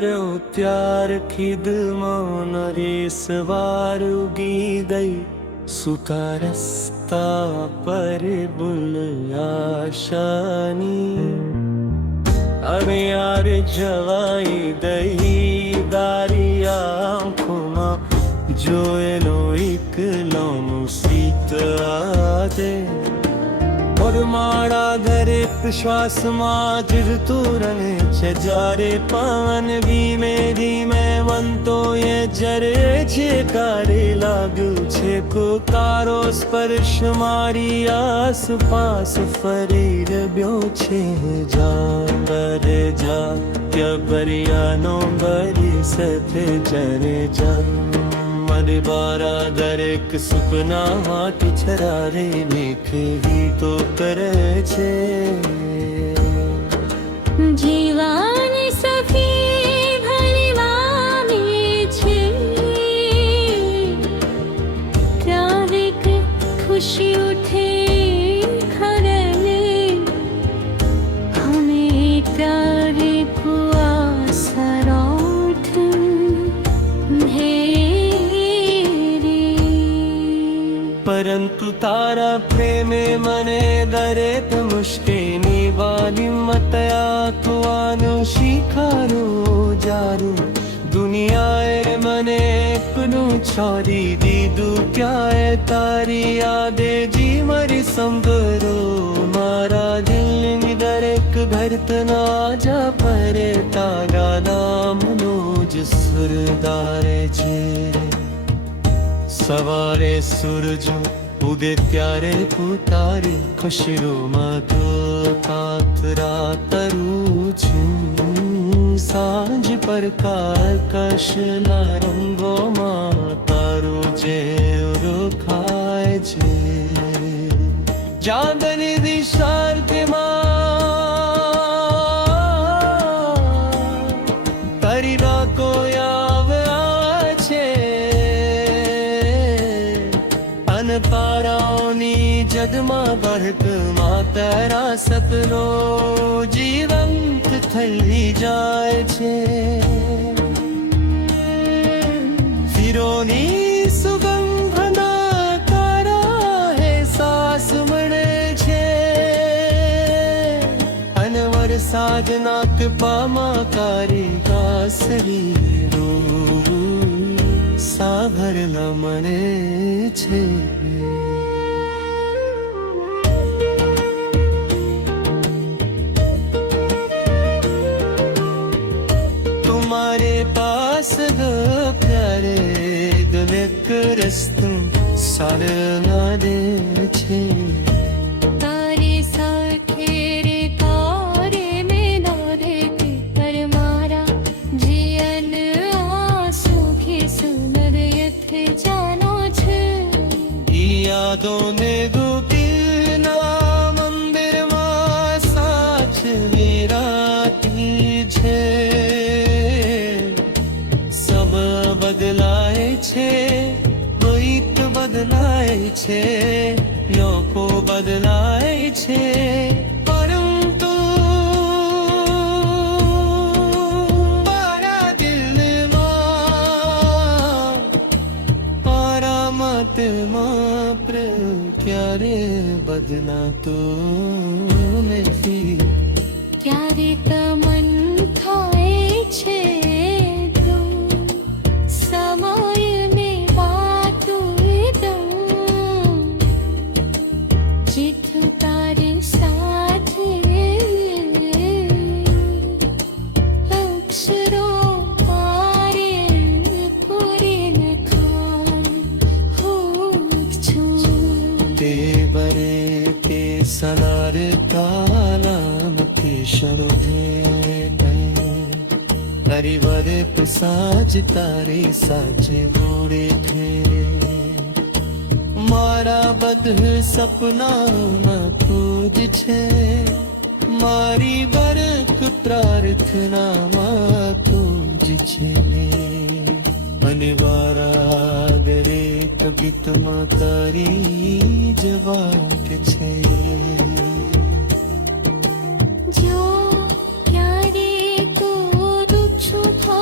કર્યો ત્યાર ખીદમાં નરેસવાર ઉગી ગઈ સુતા રસ્તા પર બુલ આશાની અરે યાર જવાઈ દઈ દારી આંખોમાં જોયેલો એકલોનું શીત આજે માળા દરેક શ્વાસમાં જીરતું રહે છે જ્યારે પવન ધીમે ધીમે બનતો એ જરે છે કારે લાગ્યું છે તારો સ્પર્શ મારી આસપાસ ફરી રહ્યો છે જા બરે જા ક્યાબરિયાનો બરી સાથે જરે જા મારે બારા દરેક સપનામાંથી છરારે મેઘવી તો કરે છે જીવાની સખી ભરવાની છે ક્યારેક ખુશી ઉઠે ખરને હમે ત્યારે કુઆ સરોઠ પરંતુ તારા પ્રેમે મને દરેક મુશ્કેલી વાલી મત આંકવાનું શીખારું જારું દુનિયાએ મને એકલું છોડી દીધું ક્યાંય તારી યાદે જી મારી સંભરો મારા દિલની દરેક ધડકના જા પરે તારા નામનો જ સુરદારે છે સવારે સૂરજ ઉદે ત્યારે પુતારે ખુશીઓમાં કાતરા તરું છું સાંજ પર કશના રંગોમાં તારું જે રોખાય છે ચાંદની દિશામાં તારી રાકો તારાઓની જગમાં બરકમાં તારા સપનો જીવંત થઈ જાય છે ફિરોની સુગંધના તારા અહેસાસ મળે છે અને વરસાદના કપામાં કારી કાસરી સાભરલા મને છે तुम्हारे पास गो प्यारे दुनिक रस्तम सारना दे छे तारे साथे रे तारे में ना देख कर मारा जीवन आंसू की सुनर यथ जानो छे यादों ने गोपीना मंदिर માં સાચવી રાતી છે સબ બદલાય છે ગીત બદલાય છે લોકો બદલાય છે પરંતુ મારા દિલમાં મારા મતમાં પ્રેમ ક્યારે બદલાતો નથી ક્યારે તમન થાય છે સમયને વાતું દઉં જીઠું તારી સાથે અક્ષરો મારે પૂરીને ખાન હું છું તે બરે તે સનાર તાલામ કે શરોધે હરિવરે સાજ તારે સાજે ગોળે થે મારા બધ સપનામાં તું જ છે મારી બરક પ્રાર્થનામાં તું જ છે અને વારા દરેક ગીતમાં તારી જ વાત છે જો ક્યારે તું રૂઠું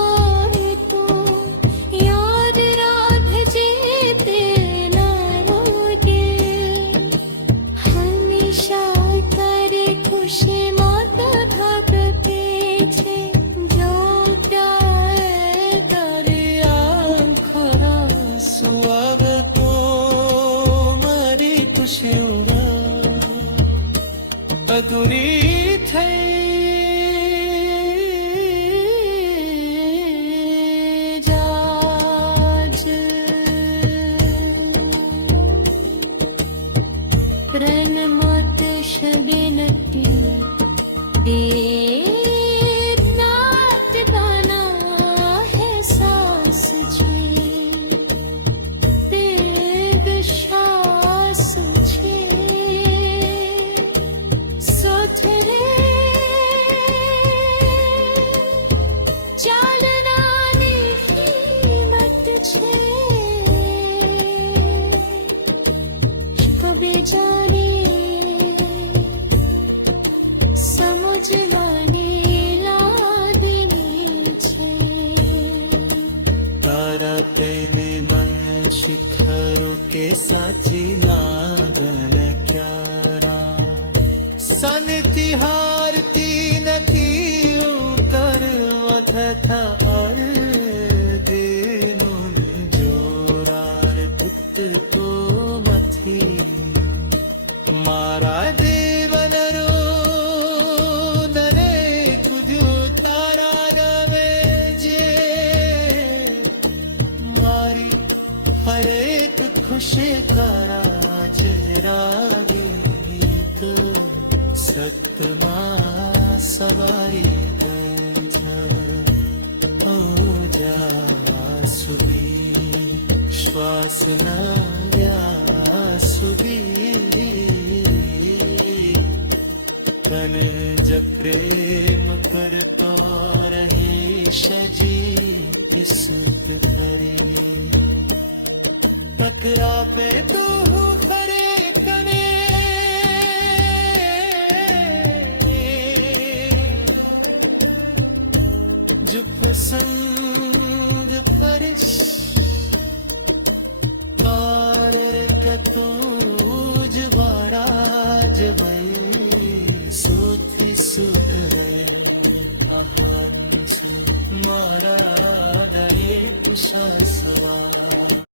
शिखरों के साची नागन क्यारा सन तिहारती नदी उतर वथथा और देनुन जोरार पुत को मथी मारा देवन रो नरे कुद्यो तारा गवे जे मारी हरेक खुशी करा चेहरा गीत सतमा सवाई हो जा सुबी श्वास न सुबी तने जब प्रेम करतो रही शजी किस्मत करेगी पकड़ा पे तू करे कने जो पसंद परिश पार कतूज बड़ा जबई सोथी सुधरे कहानी से मारा गए शासवा